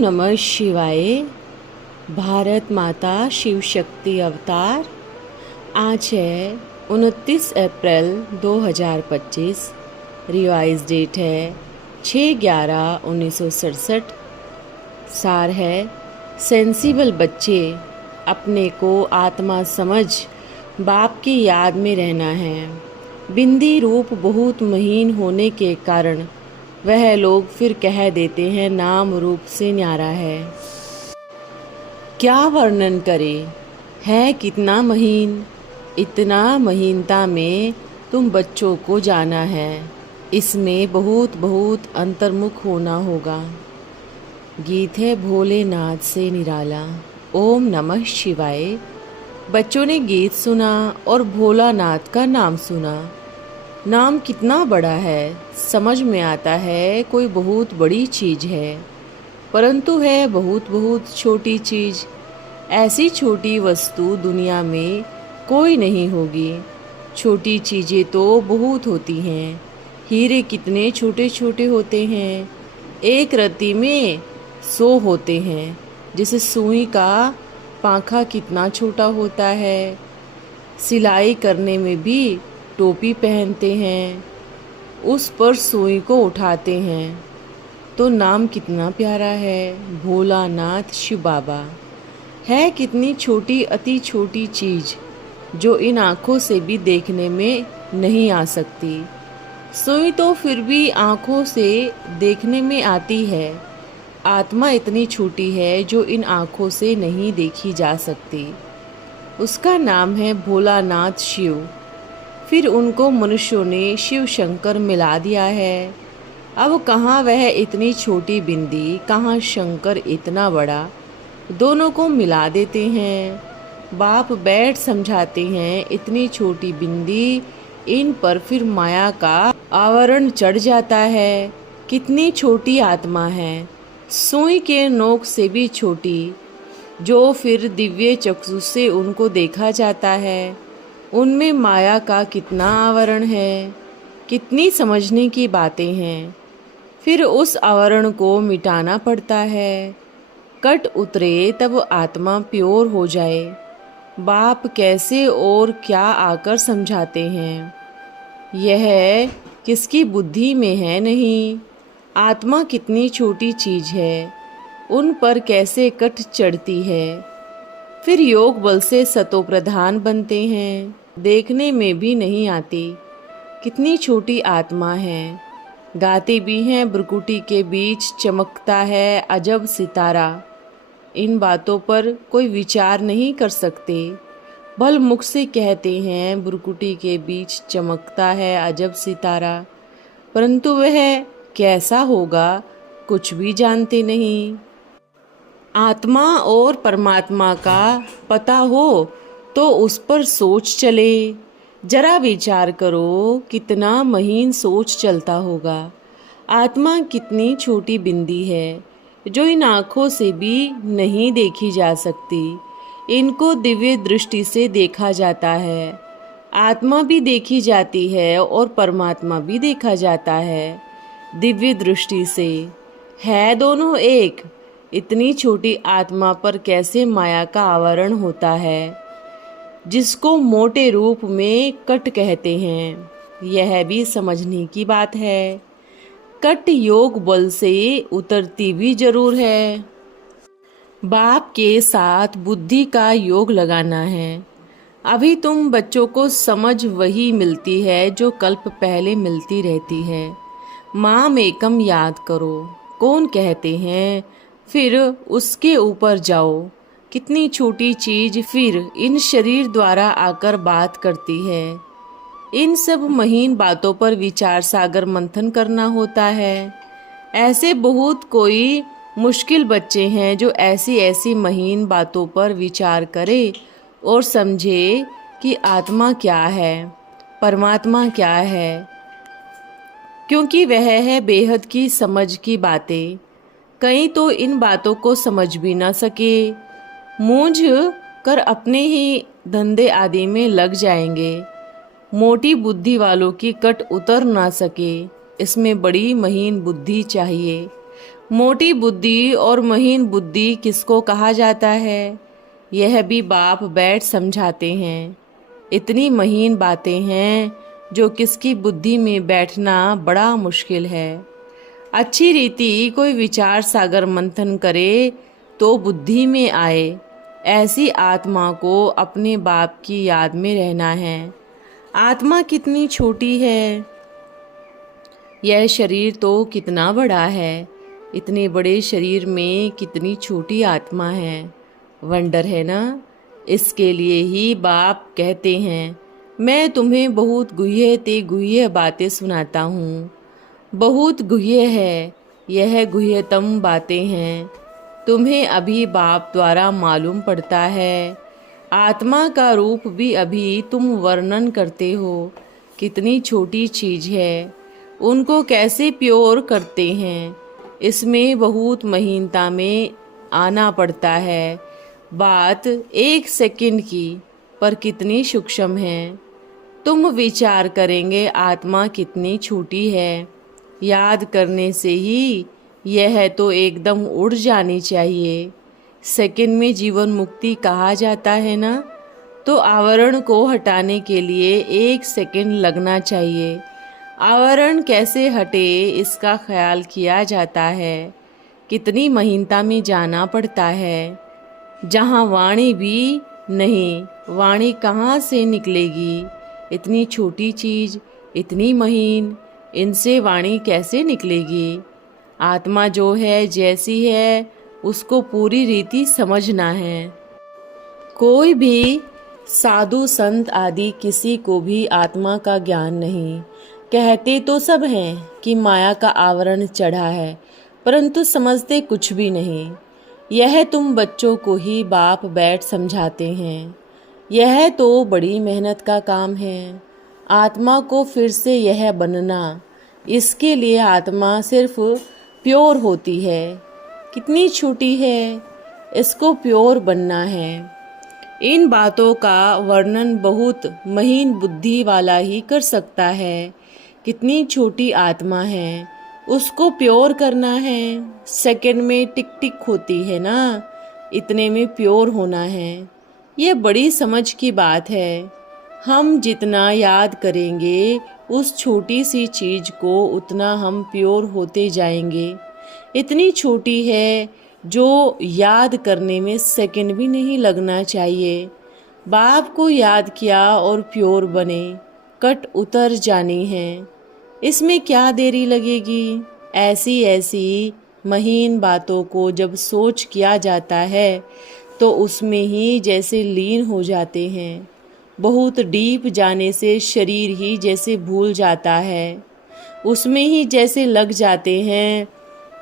नमः शिवाय। भारत माता शिव शक्ति अवतार। आज है 29 अप्रैल 2025। रिवाइज डेट है 6/11/1967। सार है सेंसिबल बच्चे, अपने को आत्मा समझ बाप की याद में रहना है। बिंदी रूप बहुत महीन होने के कारण वह लोग फिर कह देते हैं नाम रूप से न्यारा है। क्या वर्णन करे, है कितना महीन। इतना महीनता में तुम बच्चों को जाना है, इसमें बहुत बहुत अंतर्मुख होना होगा। गीत है भोलेनाथ से निराला। ओम नमः शिवाय। बच्चों ने गीत सुना और भोलानाथ का नाम सुना। नाम कितना बड़ा है, समझ में आता है कोई बहुत बड़ी चीज़ है, परंतु है बहुत बहुत छोटी चीज़। ऐसी छोटी वस्तु दुनिया में कोई नहीं होगी। छोटी चीज़ें तो बहुत होती हैं। हीरे कितने छोटे छोटे होते हैं, एक रत्ती में 100 होते हैं। जैसे सुई का पांखा कितना छोटा होता है। सिलाई करने में भी टोपी पहनते हैं, उस पर सुई को उठाते हैं। तो नाम कितना प्यारा है, भोलानाथ शिव बाबा। है कितनी छोटी अति छोटी चीज़ जो इन आँखों से भी देखने में नहीं आ सकती। सुई तो फिर भी आँखों से देखने में आती है। आत्मा इतनी छोटी है जो इन आँखों से नहीं देखी जा सकती। उसका नाम है भोलानाथ शिव। फिर उनको मनुष्यों ने शिव शंकर मिला दिया है। अब कहाँ वह इतनी छोटी बिंदी, कहाँ शंकर इतना बड़ा, दोनों को मिला देते हैं। बाप बैठ समझाते हैं इतनी छोटी बिंदी, इन पर फिर माया का आवरण चढ़ जाता है। कितनी छोटी आत्मा है, सुई के नोक से भी छोटी, जो फिर दिव्य चक्षु से उनको देखा जाता है। उनमें माया का कितना आवरण है, कितनी समझने की बातें हैं। फिर उस आवरण को मिटाना पड़ता है। कट उतरे तब आत्मा प्योर हो जाए। बाप कैसे और क्या आकर समझाते हैं, यह किसकी बुद्धि में है नहीं। आत्मा कितनी छोटी चीज़ है, उन पर कैसे कट चढ़ती है। फिर योग बल से सतो प्रधान बनते हैं, देखने में भी नहीं आती। कितनी छोटी आत्मा है। गाते भी हैं भ्रुकुटी के बीच चमकता है अजब सितारा। इन बातों पर कोई विचार नहीं कर सकते, भल मुख से कहते हैं भ्रुकुटी के बीच चमकता है अजब सितारा, परंतु वह कैसा होगा कुछ भी जानते नहीं। आत्मा और परमात्मा का पता हो तो उस पर सोच चले। जरा विचार करो कितना महीन सोच चलता होगा। आत्मा कितनी छोटी बिंदी है जो इन आँखों से भी नहीं देखी जा सकती। इनको दिव्य दृष्टि से देखा जाता है। आत्मा भी देखी जाती है और परमात्मा भी देखा जाता है दिव्य दृष्टि से। है दोनों एक। इतनी छोटी आत्मा पर कैसे माया का आवरण होता है, जिसको मोटे रूप में कट कहते हैं। यह भी समझने की बात है। कट योग बल से उतरती भी जरूर है। बाप के साथ बुद्धि का योग लगाना है। अभी तुम बच्चों को समझ वही मिलती है जो कल्प पहले मिलती रहती है। माम एकम याद करो, कौन कहते हैं, फिर उसके ऊपर जाओ। कितनी छोटी चीज फिर इन शरीर द्वारा आकर बात करती है। इन सब महीन बातों पर विचार सागर मंथन करना होता है। ऐसे बहुत कोई मुश्किल बच्चे हैं जो ऐसी ऐसी महीन बातों पर विचार करे और समझे कि आत्मा क्या है, परमात्मा क्या है, क्योंकि वह है बेहद की समझ की बातें। कई तो इन बातों को समझ भी ना सके, मूंझ कर अपने ही धंधे आदि में लग जाएंगे। मोटी बुद्धि वालों की कट उतर ना सके, इसमें बड़ी महीन बुद्धि चाहिए। मोटी बुद्धि और महीन बुद्धि किसको कहा जाता है, यह भी बाप बैठ समझाते हैं। इतनी महीन बातें हैं जो किसकी बुद्धि में बैठना बड़ा मुश्किल है। अच्छी रीति कोई विचार सागर मंथन करे तो बुद्धि में आए। ऐसी आत्मा को अपने बाप की याद में रहना है। आत्मा कितनी छोटी है, यह शरीर तो कितना बड़ा है। इतने बड़े शरीर में कितनी छोटी आत्मा है। वंडर है ना। इसके लिए ही बाप कहते हैं, मैं तुम्हें बहुत गुह्य ते गुह्य बातें सुनाता हूँ। बहुत गुह्य है, यह गुह्यतम बातें हैं। तुम्हें अभी बाप द्वारा मालूम पड़ता है। आत्मा का रूप भी अभी तुम वर्णन करते हो। कितनी छोटी चीज है, उनको कैसे प्योर करते हैं। इसमें बहुत महीनता में आना पड़ता है। बात 1 सेकंड की, पर कितनी सूक्ष्म है। तुम विचार करेंगे आत्मा कितनी छोटी है। याद करने से ही यह तो एकदम उड़ जानी चाहिए। सेकंड में जीवन मुक्ति कहा जाता है ना, तो आवरण को हटाने के लिए 1 सेकंड लगना चाहिए। आवरण कैसे हटे इसका ख्याल किया जाता है। कितनी महीनता में जाना पड़ता है। जहाँ वाणी भी नहीं, वाणी कहाँ से निकलेगी। इतनी छोटी चीज, इतनी महीन, इनसे वाणी कैसे निकलेगी। आत्मा जो है जैसी है उसको पूरी रीति समझना है। कोई भी साधु संत आदि किसी को भी आत्मा का ज्ञान नहीं। कहते तो सब हैं कि माया का आवरण चढ़ा है, परंतु समझते कुछ भी नहीं। यह तुम बच्चों को ही बाप बैठ समझाते हैं। यह तो बड़ी मेहनत का काम है। आत्मा को फिर से यह बनना, इसके लिए आत्मा सिर्फ प्योर होती है। कितनी छोटी है, इसको प्योर बनना है। इन बातों का वर्णन बहुत महीन बुद्धि वाला ही कर सकता है। कितनी छोटी आत्मा है, उसको प्योर करना है। सेकंड में टिक टिक होती है ना, इतने में प्योर होना है। ये बड़ी समझ की बात है। हम जितना याद करेंगे उस छोटी सी चीज को, उतना हम प्योर होते जाएंगे। इतनी छोटी है जो याद करने में सेकंड भी नहीं लगना चाहिए। बाप को याद किया और प्योर बने, कट उतर जानी है। इसमें क्या देरी लगेगी। ऐसी ऐसी महीन बातों को जब सोच किया जाता है तो उसमें ही जैसे लीन हो जाते हैं। बहुत डीप जाने से शरीर ही जैसे भूल जाता है, उसमें ही जैसे लग जाते हैं।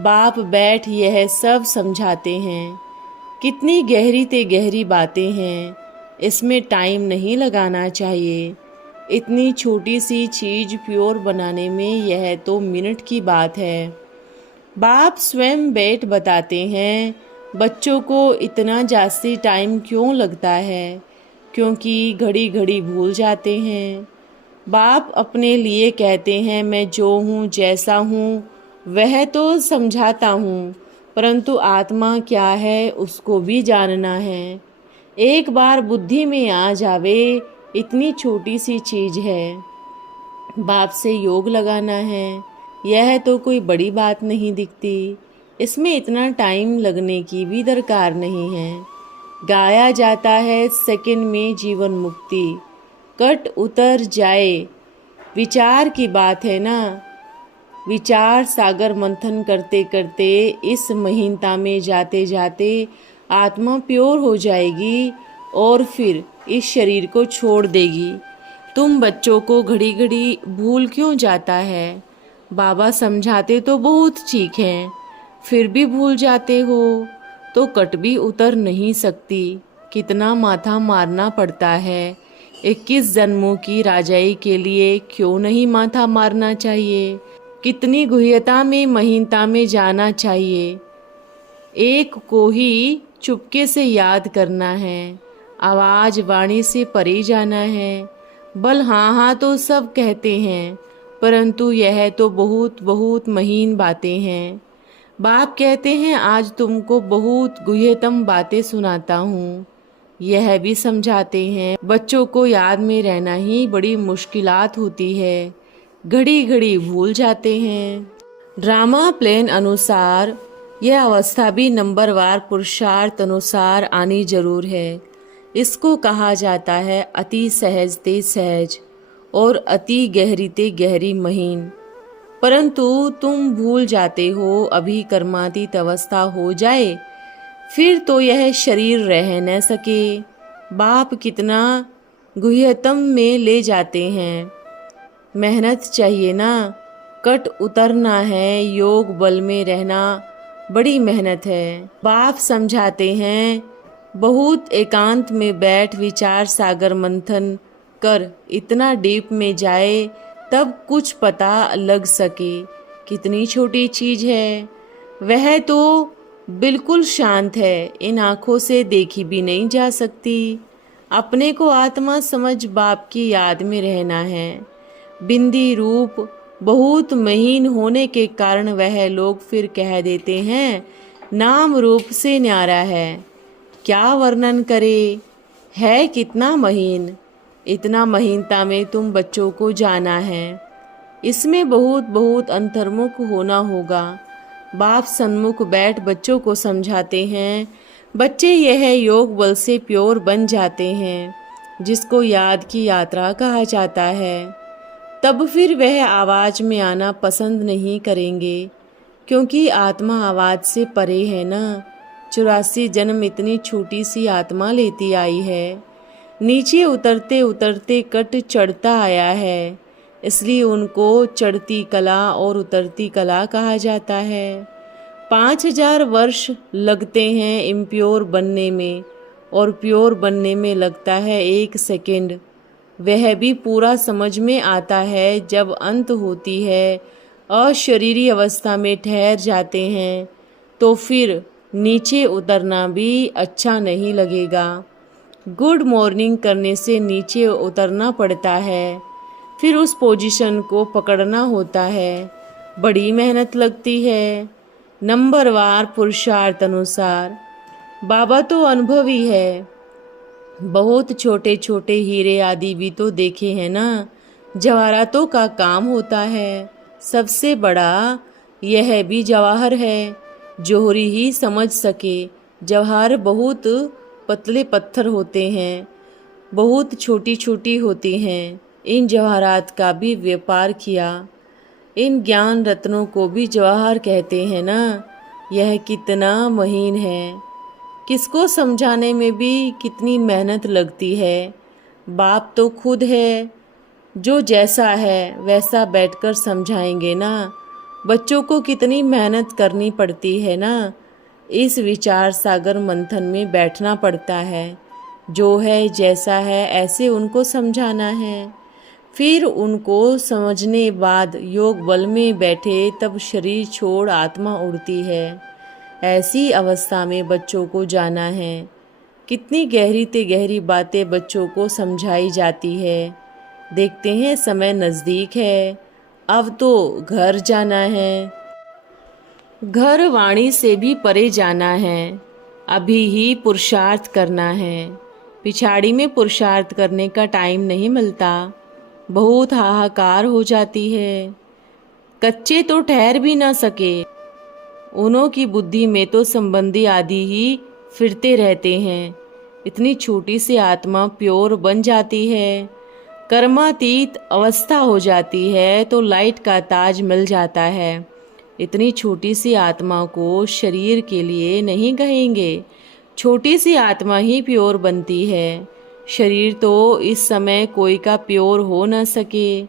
बाप बैठ यह सब समझाते हैं। कितनी गहरी ते गहरी बातें हैं, इसमें टाइम नहीं लगाना चाहिए। इतनी छोटी सी चीज प्योर बनाने में यह तो मिनट की बात है। बाप स्वयं बैठ बताते हैं, बच्चों को इतना जास्ती टाइम क्यों लगता है, क्योंकि घड़ी घड़ी भूल जाते हैं। बाप अपने लिए कहते हैं, मैं जो हूँ जैसा हूँ वह तो समझाता हूँ, परंतु आत्मा क्या है उसको भी जानना है। एक बार बुद्धि में आ जावे, इतनी छोटी सी चीज है, बाप से योग लगाना है। यह तो कोई बड़ी बात नहीं दिखती। इसमें इतना टाइम लगने की भी दरकार नहीं है। गाया जाता है सेकंड में जीवन मुक्ति, कट उतर जाए। विचार की बात है ना। विचार सागर मंथन करते करते इस महीनता में जाते जाते आत्मा प्योर हो जाएगी और फिर इस शरीर को छोड़ देगी। तुम बच्चों को घड़ी घड़ी भूल क्यों जाता है। बाबा समझाते तो बहुत ठीक हैं, फिर भी भूल जाते हो तो कट भी उतर नहीं सकती। कितना माथा मारना पड़ता है। 21 जन्मों की राजाई के लिए क्यों नहीं माथा मारना चाहिए। कितनी गुह्यता में महीनता में जाना चाहिए। एक को ही चुपके से याद करना है। आवाज वाणी से परे जाना है। बल हाँ हाँ तो सब कहते हैं, परंतु यह तो बहुत बहुत महीन बातें हैं। बाप कहते हैं आज तुमको बहुत गुह्यतम बातें सुनाता हूँ। यह भी समझाते हैं बच्चों को याद में रहना ही बड़ी मुश्किलात होती है, घड़ी घड़ी भूल जाते हैं। ड्रामा प्लान अनुसार यह अवस्था भी नंबरवार पुरुषार्थ अनुसार आनी जरूर है। इसको कहा जाता है अति सहज ते सहज और अति गहरी ते गहरी महीन। परंतु तुम भूल जाते हो अभी कर्मातीत अवस्था हो जाए फिर तो यह शरीर रह न सके। बाप कितना गुह्यतम में ले जाते हैं। मेहनत चाहिए ना, कट उतरना है, योग बल में रहना बड़ी मेहनत है। बाप समझाते हैं बहुत एकांत में बैठ विचार सागर मंथन कर इतना डीप में जाए तब कुछ पता लग सके। कितनी छोटी चीज है, वह तो बिल्कुल शांत है, इन आँखों से देखी भी नहीं जा सकती। अपने को आत्मा समझ बाप की याद में रहना है। बिंदी रूप बहुत महीन होने के कारण वह लोग फिर कह देते हैं नाम रूप से न्यारा है। क्या वर्णन करे, है कितना महीन। इतना महीनता में तुम बच्चों को जाना है, इसमें बहुत बहुत अंतर्मुख होना होगा। बाप सन्मुख बैठ बच्चों को समझाते हैं। बच्चे यह योग बल से प्योर बन जाते हैं जिसको याद की यात्रा कहा जाता है। तब फिर वह आवाज़ में आना पसंद नहीं करेंगे क्योंकि आत्मा आवाज़ से परे है ना। 84 जन्म इतनी छोटी सी आत्मा लेती आई है। नीचे उतरते उतरते कट चढ़ता आया है, इसलिए उनको चढ़ती कला और उतरती कला कहा जाता है। 5000 वर्ष लगते हैं इम्प्योर बनने में और प्योर बनने में लगता है 1 सेकेंड। वह भी पूरा समझ में आता है जब अंत होती है, अशरीरी अवस्था में ठहर जाते हैं तो फिर नीचे उतरना भी अच्छा नहीं लगेगा। गुड मॉर्निंग करने से नीचे उतरना पड़ता है, फिर उस पोजीशन को पकड़ना होता है, बड़ी मेहनत लगती है। नंबरवार पुरुषार्थ अनुसार बाबा तो अनुभवी है, बहुत छोटे छोटे हीरे आदि भी तो देखे हैं ना। जवाहरातों का काम होता है, सबसे बड़ा यह भी जवाहर है। जोहरी ही समझ सके। जवाहर बहुत पतले पत्थर होते हैं, बहुत छोटी छोटी होती हैं। इन जवाहरात का भी व्यापार किया। इन ज्ञान रत्नों को भी जवाहर कहते हैं ना। यह कितना महीन है, किसको समझाने में भी कितनी मेहनत लगती है। बाप तो खुद है, जो जैसा है वैसा बैठकर समझाएंगे ना। बच्चों को कितनी मेहनत करनी पड़ती है ना। इस विचार सागर मंथन में बैठना पड़ता है, जो है जैसा है ऐसे उनको समझाना है। फिर उनको समझने बाद योग बल में बैठे तब शरीर छोड़ आत्मा उड़ती है। ऐसी अवस्था में बच्चों को जाना है। कितनी गहरी ते गहरी बातें बच्चों को समझाई जाती है। देखते हैं समय नज़दीक है, अब तो घर जाना है। घर वाणी से भी परे जाना है। अभी ही पुरुषार्थ करना है, पिछाड़ी में पुरुषार्थ करने का टाइम नहीं मिलता। बहुत हाहाकार हो जाती है। कच्चे तो ठहर भी ना सके, उन्हों की बुद्धि में तो संबंधी आदि ही फिरते रहते हैं। इतनी छोटी सी आत्मा प्योर बन जाती है, कर्मातीत अवस्था हो जाती है तो लाइट का ताज मिल जाता है। इतनी छोटी सी आत्मा को शरीर के लिए नहीं कहेंगे, छोटी सी आत्मा ही प्योर बनती है। शरीर तो इस समय कोई का प्योर हो न सके।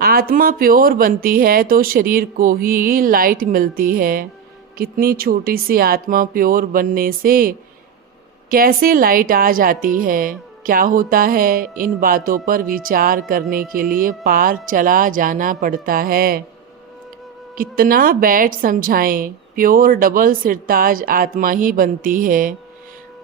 आत्मा प्योर बनती है तो शरीर को भी लाइट मिलती है। कितनी छोटी सी आत्मा प्योर बनने से कैसे लाइट आ जाती है, क्या होता है, इन बातों पर विचार करने के लिए पार चला जाना पड़ता है। कितना बैठ समझाएं, प्योर डबल सिरताज आत्मा ही बनती है।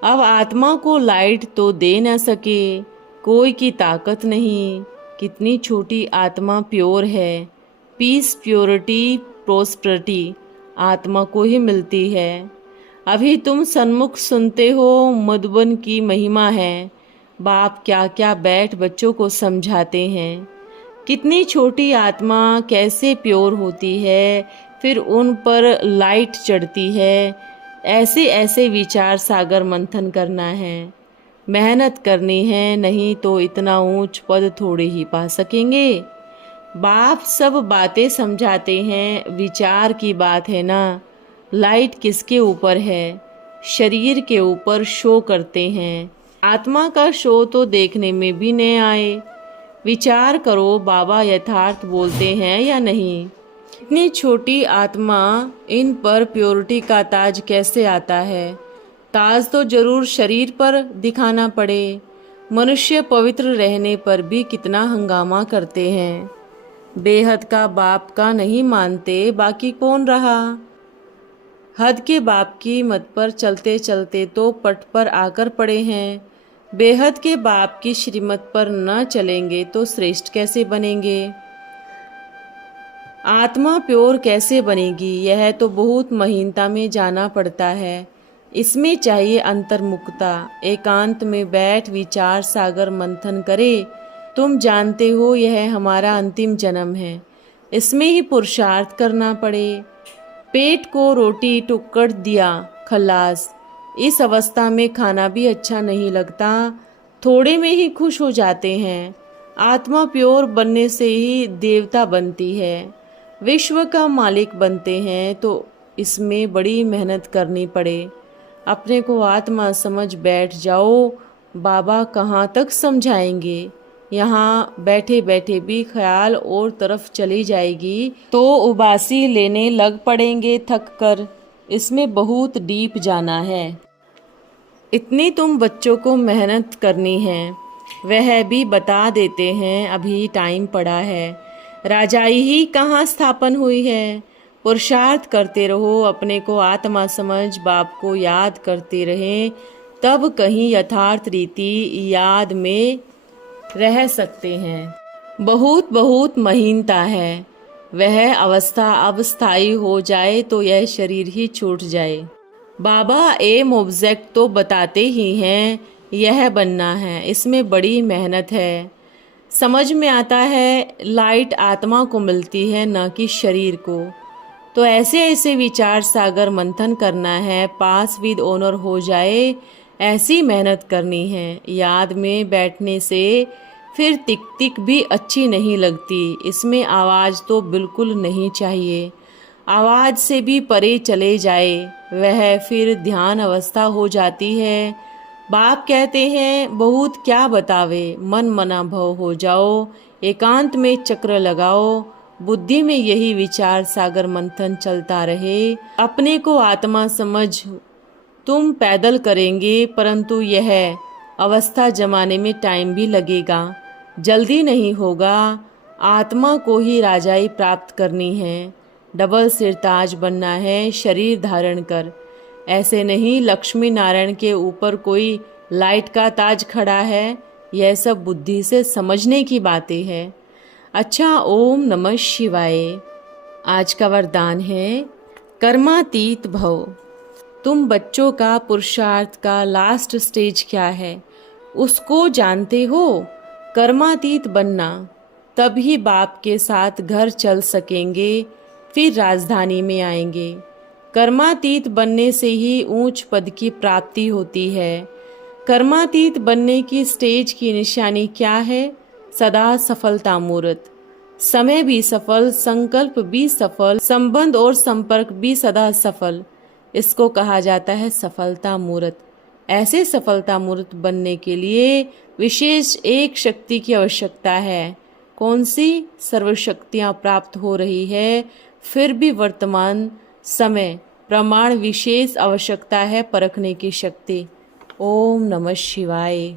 अब आत्मा को लाइट तो दे न सके, कोई की ताकत नहीं। कितनी छोटी आत्मा प्योर है। पीस, प्योरिटी, प्रोस्पेरिटी आत्मा को ही मिलती है। अभी तुम सन्मुख सुनते हो मधुबन की महिमा है। बाप क्या क्या बैठ बच्चों को समझाते हैं। कितनी छोटी आत्मा कैसे प्योर होती है, फिर उन पर लाइट चढ़ती है। ऐसे ऐसे विचार सागर मंथन करना है, मेहनत करनी है, नहीं तो इतना ऊंच पद थोड़े ही पा सकेंगे। बाप सब बातें समझाते हैं, विचार की बात है ना। लाइट किसके ऊपर है? शरीर के ऊपर शो करते हैं। आत्मा का शो तो देखने में भी नहीं आए। विचार करो, बाबा यथार्थ बोलते हैं या नहीं? इतनी छोटी आत्मा, इन पर प्योरिटी का ताज कैसे आता है? ताज तो जरूर शरीर पर दिखाना पड़े। मनुष्य पवित्र रहने पर भी कितना हंगामा करते हैं। बेहद का बाप का नहीं मानते, बाकी कौन रहा? हद के बाप की मत पर चलते चलते तो पट पर आकर पड़े हैं। बेहद के बाप की श्रीमत पर न चलेंगे तो श्रेष्ठ कैसे बनेंगे? आत्मा प्योर कैसे बनेगी? यह तो बहुत महीनता में जाना पड़ता है। इसमें चाहिए अंतर्मुखता। एकांत में बैठ विचार सागर मंथन करे। तुम जानते हो यह हमारा अंतिम जन्म है, इसमें ही पुरुषार्थ करना पड़े। पेट को रोटी टुक्कड़ दिया, खलास। इस अवस्था में खाना भी अच्छा नहीं लगता, थोड़े में ही खुश हो जाते हैं। आत्मा प्योर बनने से ही देवता बनती है, विश्व का मालिक बनते हैं, तो इसमें बड़ी मेहनत करनी पड़े। अपने को आत्मा समझ बैठ जाओ। बाबा कहाँ तक समझाएंगे? यहाँ बैठे बैठे भी ख्याल और तरफ चली जाएगी तो उबासी लेने लग पड़ेंगे थक कर। इसमें बहुत डीप जाना है। इतनी तुम बच्चों को मेहनत करनी है, वह भी बता देते हैं। अभी टाइम पड़ा है। राजाई ही कहाँ स्थापन हुई है। पुरुषार्थ करते रहो, अपने को आत्मा समझ बाप को याद करते रहें, तब कहीं यथार्थ रीति याद में रह सकते हैं। बहुत बहुत महीनता है। वह अवस्था अब स्थायी हो जाए तो यह शरीर ही छूट जाए। बाबा एम ऑब्जेक्ट तो बताते ही हैं, यह बनना है। इसमें बड़ी मेहनत है। समझ में आता है लाइट आत्मा को मिलती है, न कि शरीर को। तो ऐसे ऐसे विचार सागर मंथन करना है, पास विद ऑनर हो जाए, ऐसी मेहनत करनी है। याद में बैठने से फिर टिक टिक भी अच्छी नहीं लगती। इसमें आवाज़ तो बिल्कुल नहीं चाहिए। आवाज़ से भी परे चले जाए, वह फिर ध्यान अवस्था हो जाती है। बाप कहते हैं बहुत क्या बतावे, मन मना भव हो जाओ, एकांत में चक्र लगाओ। बुद्धि में यही विचार सागर मंथन चलता रहे। अपने को आत्मा समझ तुम पैदल करेंगे, परंतु यह अवस्था जमाने में टाइम भी लगेगा, जल्दी नहीं होगा। आत्मा को ही राजाई प्राप्त करनी है, डबल सिरताज बनना है शरीर धारण कर। ऐसे नहीं लक्ष्मी नारायण के ऊपर कोई लाइट का ताज खड़ा है। यह सब बुद्धि से समझने की बातें हैं। अच्छा, ओम नमः शिवाय। आज का वरदान है कर्मातीत भव। तुम बच्चों का पुरुषार्थ का लास्ट स्टेज क्या है उसको जानते हो? कर्मातीत बनना, तभी बाप के साथ घर चल सकेंगे, फिर राजधानी में आएंगे। कर्मातीत बनने से ही ऊंच पद की प्राप्ति होती है। कर्मातीत बनने की स्टेज की निशानी क्या है? सदा सफलता मूर्त। समय भी सफल, संकल्प भी सफल, संबंध और संपर्क भी सदा सफल। इसको कहा जाता है सफलता मूर्त। ऐसे सफलता मूर्त बनने के लिए विशेष एक शक्ति की आवश्यकता है। कौन सी? सर्वशक्तियाँ प्राप्त हो रही है, फिर भी वर्तमान समय प्रमाण विशेष आवश्यकता है परखने की शक्ति। ओम नमः शिवाय।